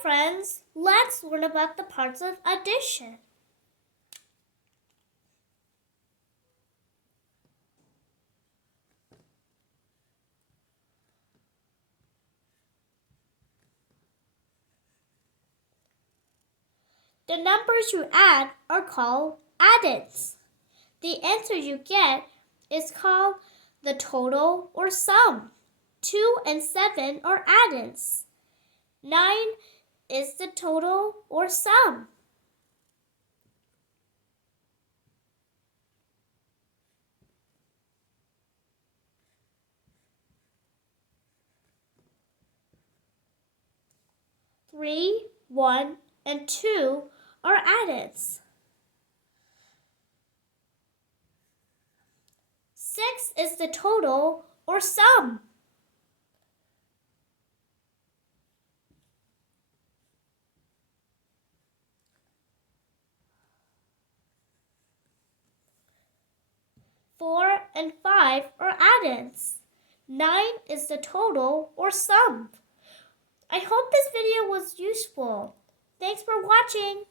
friends, let's learn about the parts of addition. The numbers you add are called addends. The answer you get is called the total or sum. 2 and 7 are addends. 9 is the total or sum. Three, 1, and 2 are addends. 6 is the total or sum. 4 and 5 are addends. 9 is the total or sum. I hope this video was useful. Thanks for watching.